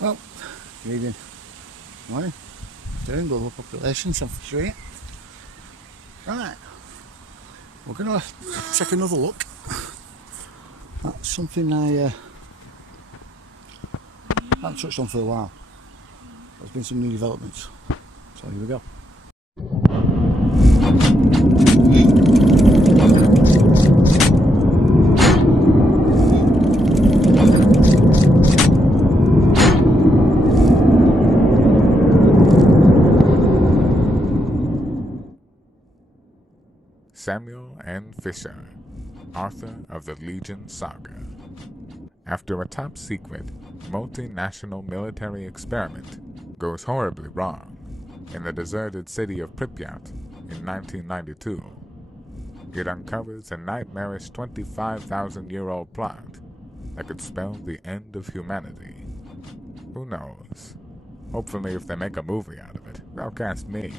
Well, good evening, morning, afternoon, global population, San Francisco. Right, we're going to take another look at something I haven't touched on for a while. There's been some new developments, so here we go. Samuel N. Fisher, author of the Legion Saga. After a top-secret, multinational military experiment goes horribly wrong in the deserted city of Pripyat in 1992, it uncovers a nightmarish 25,000-year-old plot that could spell the end of humanity. Who knows? Hopefully if they make a movie out of it, they'll cast me.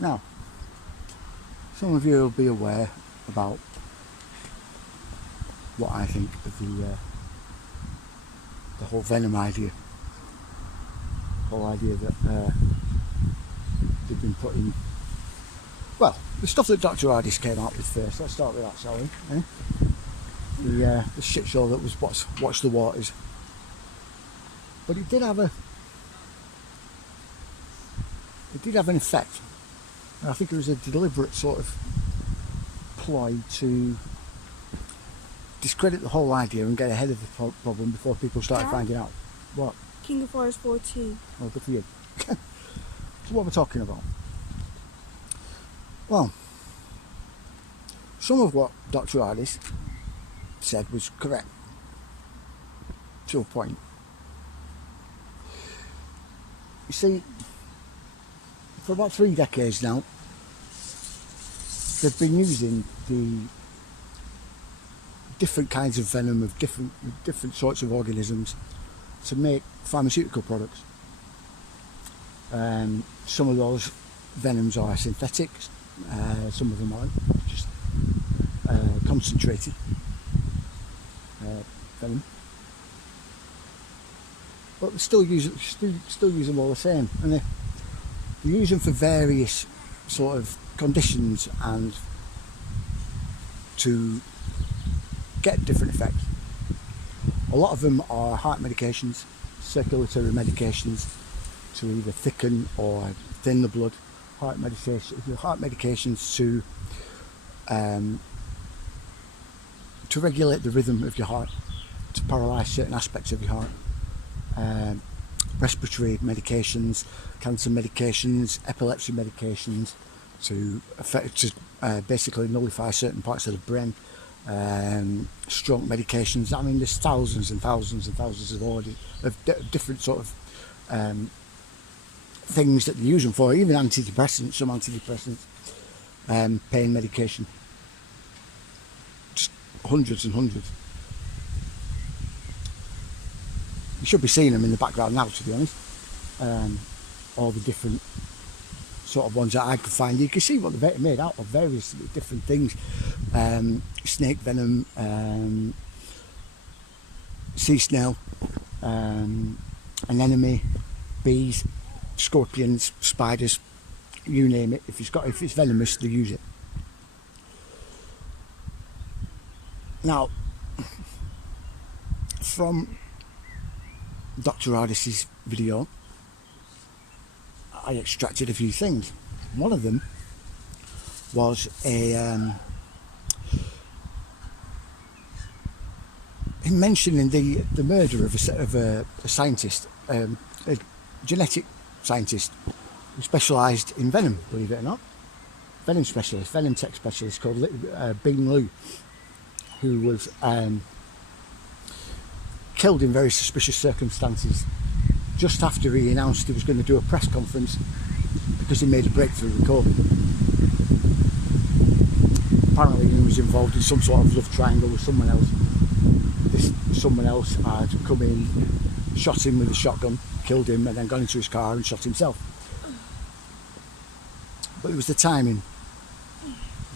Now, some of you will be aware about what I think of the whole Venom idea. The whole idea that they've been putting, well, the stuff that Dr. Hardis came out with first. Let's start with that, shall we? The shit show that was Watch the Waters. But it did have an effect. And I think it was a deliberate sort of ploy to discredit the whole idea and get ahead of the problem before people started finding out. What? King of Forest 4-2. Oh, good for you. So what we're talking about? Well, some of what Dr. Hardis said was correct to a point. You see, for about 3 decades now, they've been using the different kinds of venom of different sorts of organisms to make pharmaceutical products. Some of those venoms are synthetic, some of them aren't, just concentrated venom. But they still use them all the same, and they use them for various sort of conditions and to get different effects. A lot of them are heart medications, circulatory medications to either thicken or thin the blood, heart medications to regulate the rhythm of your heart, to paralyse certain aspects of your heart. Respiratory medications, cancer medications, epilepsy medications to basically nullify certain parts of the brain. Stroke medications. I mean, there's thousands and thousands and thousands of different sort of things that they use them for. Even antidepressants, some antidepressants, pain medication. Just hundreds and hundreds. You should be seeing them in the background now, to be honest. All the different sort of ones that I could find. You can see what they're made out of, various different things. Snake venom, sea snail, anemone, bees, scorpions, spiders, you name it. If it's venomous, they use it. Now, from Dr. Ardis's video, I extracted a few things. One of them was him mentioning the murder of a scientist, a genetic scientist who specialised in venom, believe it or not. Venom specialist, venom tech specialist called Bing Liu, who was killed in very suspicious circumstances just after he announced he was going to do a press conference because he made a breakthrough with COVID. Apparently he was involved in some sort of love triangle with someone else. This someone else had come in, shot him with a shotgun, killed him, and then gone into his car and shot himself. But it was the timing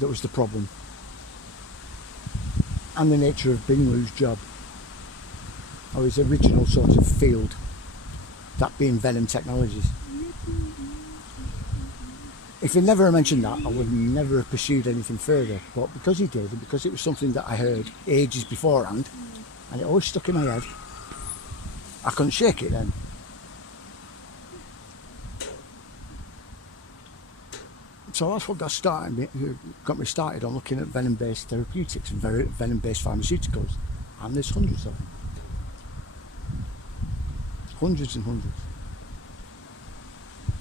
that was the problem, and the nature of Bing Liu's job, or his original sort of field, that being venom technologies. If he never mentioned that, I would never have pursued anything further, but because he did, and because it was something that I heard ages beforehand, and it always stuck in my head, I couldn't shake it then. So that's what got me started on looking at venom-based therapeutics and venom-based pharmaceuticals, and there's hundreds of them. Hundreds and hundreds.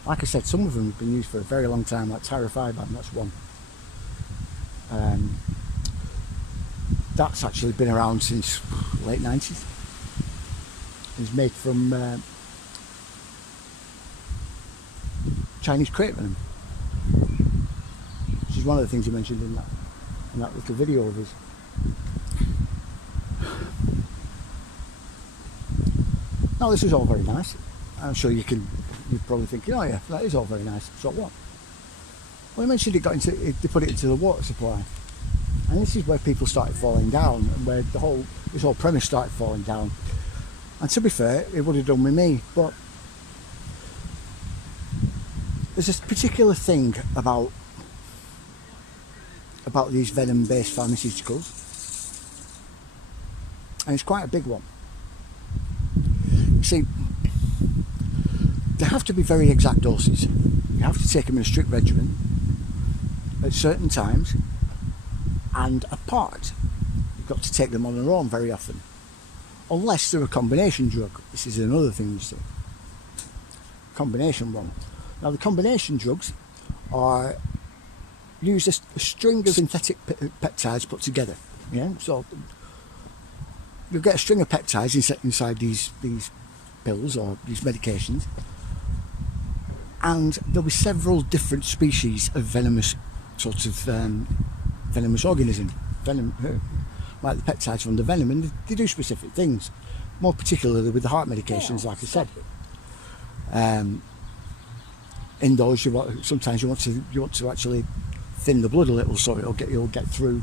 Like I said, some of them have been used for a very long time, like tirofiban, that's one. That's actually been around since late 90s. It's made from Chinese crate venom, which is one of the things he mentioned in that little video of his. Now this is all very nice. I'm sure you're probably thinking, oh yeah, that is all very nice. So what? Well, he mentioned they put it into the water supply, and this is where people started falling down, and where this whole premise started falling down. And to be fair, it would have done with me, but there's this particular thing about these venom-based pharmaceuticals, and it's quite a big one. See, they have to be very exact doses. You have to take them in a strict regimen at certain times and apart. You've got to take them on their own very often, unless they're a combination drug. This is another thing you see. Combination one. Now the combination drugs are use a string of synthetic peptides put together. Yeah, so you'll get a string of peptides inside these pills or these medications, and there'll be several different species of venomous venomous organism, like the peptides from the venom, and they do specific things, more particularly with the heart medications, like I said. In those, sometimes you want to actually thin the blood a little, so you'll get through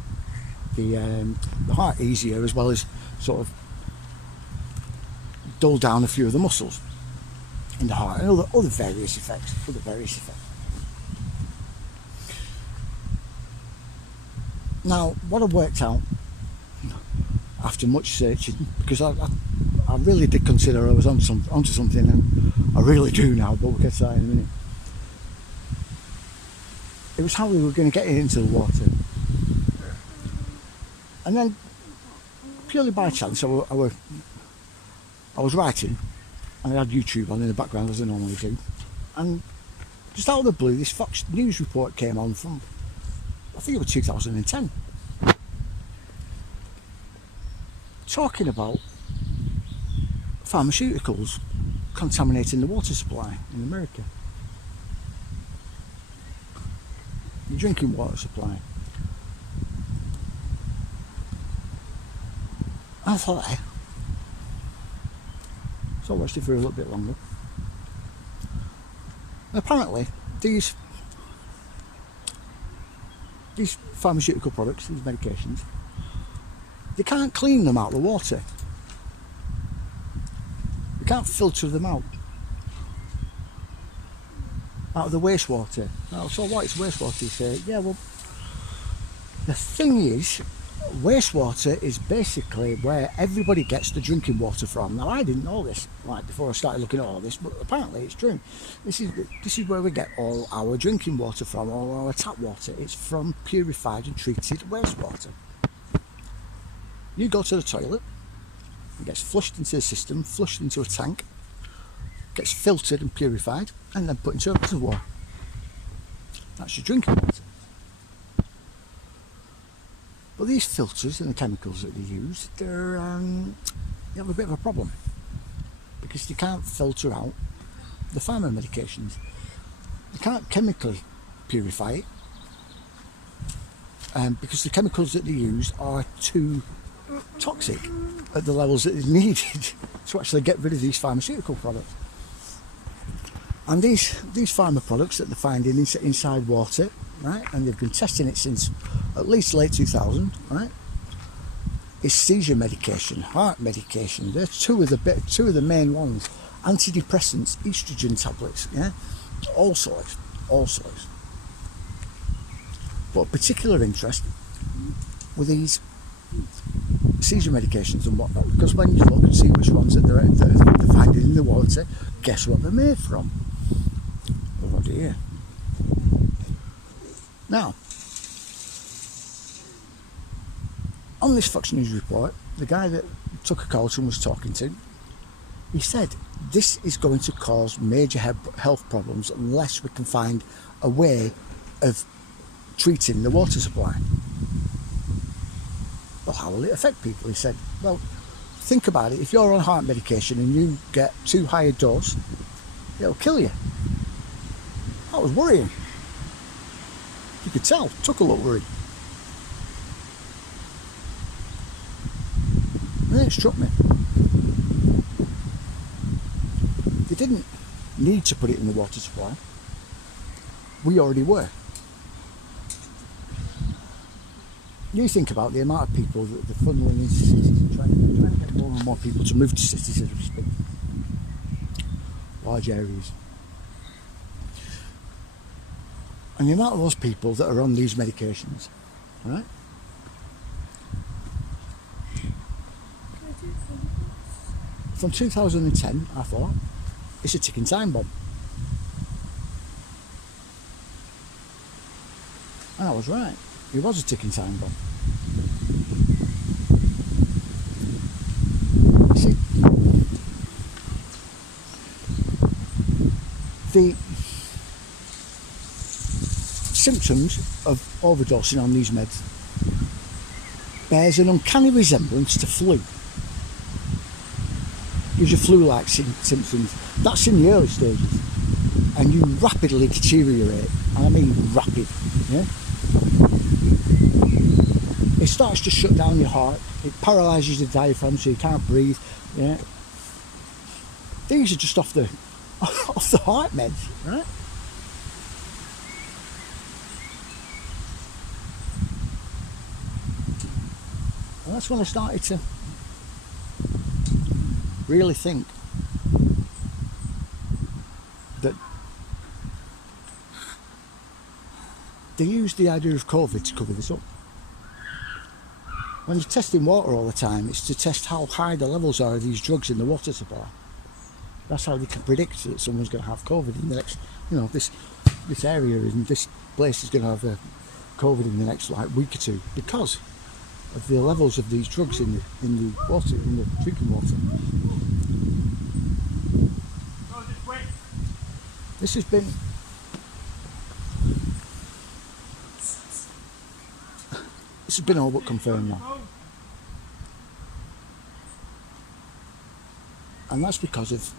the heart easier, as well as sort of dull down a few of the muscles in the heart, and other various effects. Now, what I worked out after much searching, because I really did consider I was onto something, and I really do now, but we'll get to that in a minute. It was how we were going to get it into the water. And then, purely by chance, I was writing, and I had YouTube on in the background, as I normally do, and just out of the blue, this Fox News report came on from, I think it was 2010, talking about pharmaceuticals contaminating the water supply in America, the drinking water supply. I thought, so I watched it for a little bit longer. And apparently, these pharmaceutical products, these medications, they can't clean them out of the water. can't filter them out of the wastewater. Now, so what is wastewater? You say, yeah, well, the thing is, wastewater is basically where everybody gets the drinking water from. Now, I didn't know this, like, before I started looking at all this, but apparently it's true. This is where we get all our drinking water from, all our tap water. It's from purified and treated wastewater. You go to the toilet, it gets flushed into the system, flushed into a tank, gets filtered and purified, and then put into a reservoir. That's your drinking water. But these filters and the chemicals that they use, they have a bit of a problem, because they can't filter out the pharma medications. They can't chemically purify it, because the chemicals that they use are too toxic at the levels that is needed to actually get rid of these pharmaceutical products. And these pharma products that they're finding inside water, right, and they've been testing it since at least late 2000, right, is seizure medication, heart medication. They're two of the main ones. Antidepressants, estrogen tablets, yeah, all sorts. But of particular interest with these seizure medications and whatnot, because when you look and see which ones that they're finding in the water, guess what they're made from? Oh dear. Now, on this Fox News report, the guy that Tucker Carlson was talking to, he said this is going to cause major health problems unless we can find a way of treating the water supply. Well, how will it affect people? He said, well, think about it. If you're on heart medication and you get too high a dose, it'll kill you. I was worrying. You could tell, Tucker looked worried. And then it struck me. They didn't need to put it in the water supply. We already were. You think about the amount of people that they're funneling into cities and trying to get more and more people to move to cities as we speak. Large areas. And the amount of those people that are on these medications, right? From 2010, I thought, it's a ticking time bomb. And I was right. It was a ticking time bomb. See, the symptoms of overdosing on these meds bears an uncanny resemblance to flu. Gives you flu-like symptoms. That's in the early stages, and you rapidly deteriorate. And I mean rapid. Yeah. It starts to shut down your heart. It paralyses the diaphragm, so you can't breathe. Yeah. These are just off the heart meds, right? And that's when I started to really think that they used the idea of COVID to cover this up. When you're testing water all the time, it's to test how high the levels are of these drugs in the water supply. That's how they can predict that someone's going to have COVID in the next, this area and this place is going to have COVID in the next week or two, because of the levels of these drugs in the water, in the drinking water. This has been all but confirmed now. And that's because of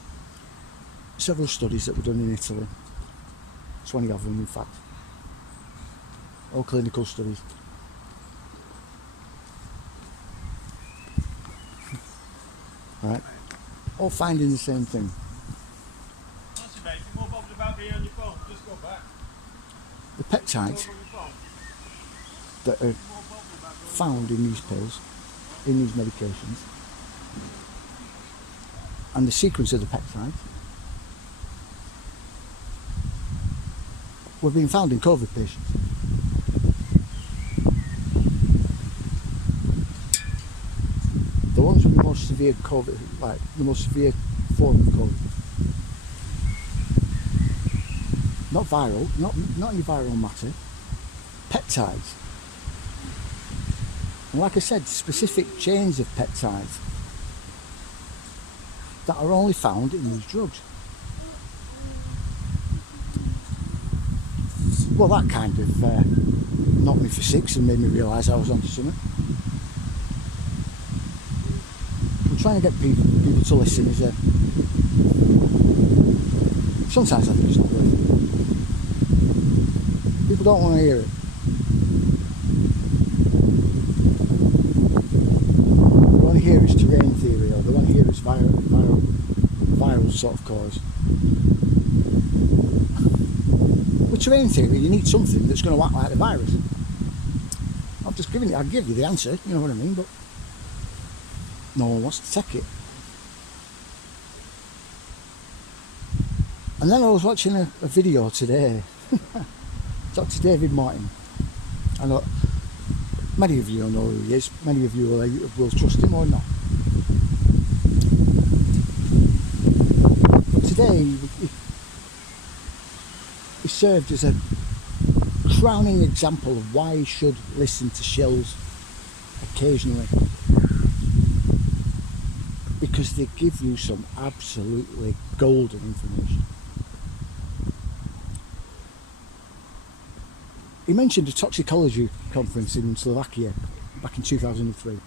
several studies that were done in Italy. 20 of them, in fact. All clinical studies. Right? All finding the same thing. The peptides that are found in these pills, in these medications, and the sequence of the peptides were being found in COVID patients. The ones with the most severe COVID, like the most severe form of COVID. Not viral, not any viral matter, peptides. And like I said, specific chains of peptides that are only found in these drugs. Well, that kind of knocked me for six and made me realise I was onto something. I'm trying to get people to listen. Sometimes I think it's not worth it. People don't want to hear it. They want to hear it's terrain theory, or they want to hear it's viral sort of cause. With terrain theory, you need something that's going to act like the virus. I've just given it. I'll give you the answer. You know what I mean? But no one wants to take it. And then I was watching a video today. Dr. David Martin. I know many of you know who he is. Many of you will trust him or not. But today he served as a crowning example of why you should listen to shills occasionally, because they give you some absolutely golden information. He mentioned a toxicology conference in Slovakia back in 2003,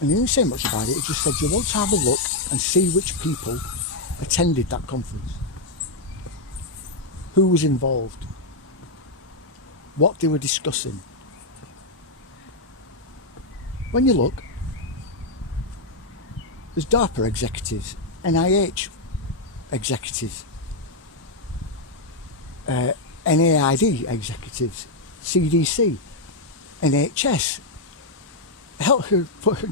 and he didn't say much about it. He just said you want to have a look and see which people attended that conference, who was involved, what they were discussing. When you look, there's DARPA executives, NIH executives, NAID executives, CDC, NHS,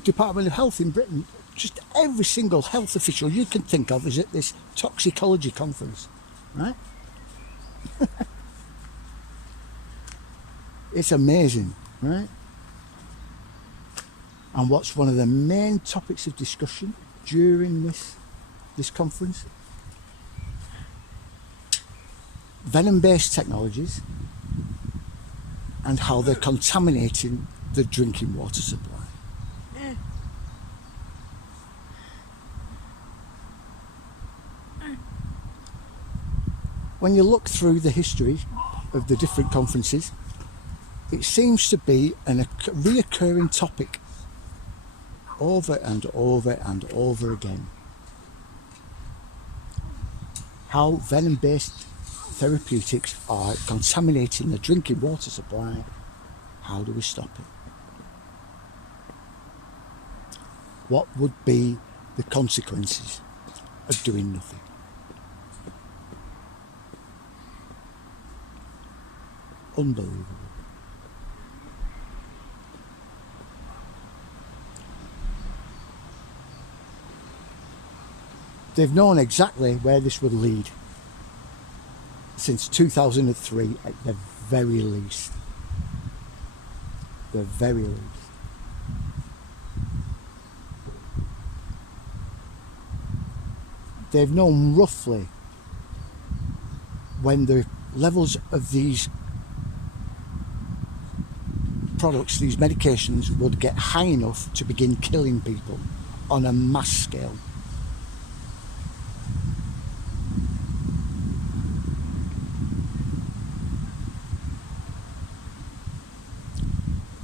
Department of Health in Britain. Just every single health official you can think of is at this toxicology conference, right? It's amazing, right? And what's one of the main topics of discussion during this conference? Venom-based technologies and how they're contaminating the drinking water supply. When you look through the history of the different conferences, it seems to be a reoccurring topic over and over and over again. How venom-based therapeutics are contaminating the drinking water supply. How do we stop it? What would be the consequences of doing nothing? Unbelievable. They've known exactly where this would lead since 2003 at the very least. The very least. They've known roughly when the levels of these products, these medications, would get high enough to begin killing people on a mass scale.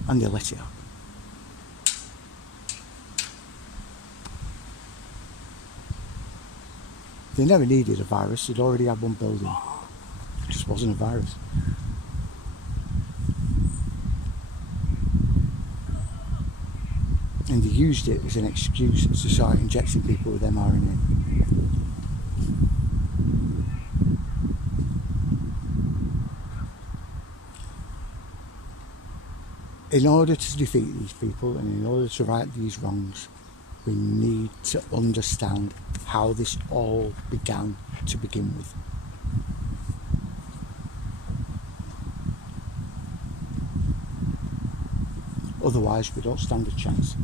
And they let it happen. They never needed a virus, they'd already had one building. It just wasn't a virus. And they used it as an excuse to start injecting people with mRNA. In order to defeat these people and in order to right these wrongs, We need to understand how this all began to begin with. Otherwise, we don't stand a chance.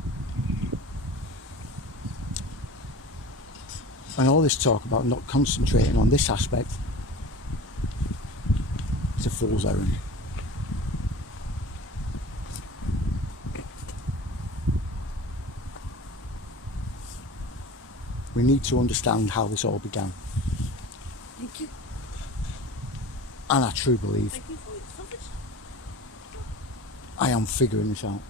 And all this talk about not concentrating on this aspect is a fool's errand. We need to understand how this all began. Thank you. And I truly believe Thank you for your service. I am figuring this out.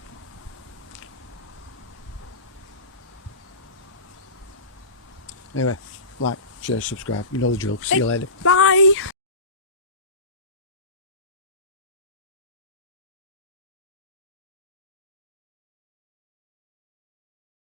Anyway, like, share, subscribe. You know the drill. See you later. Bye.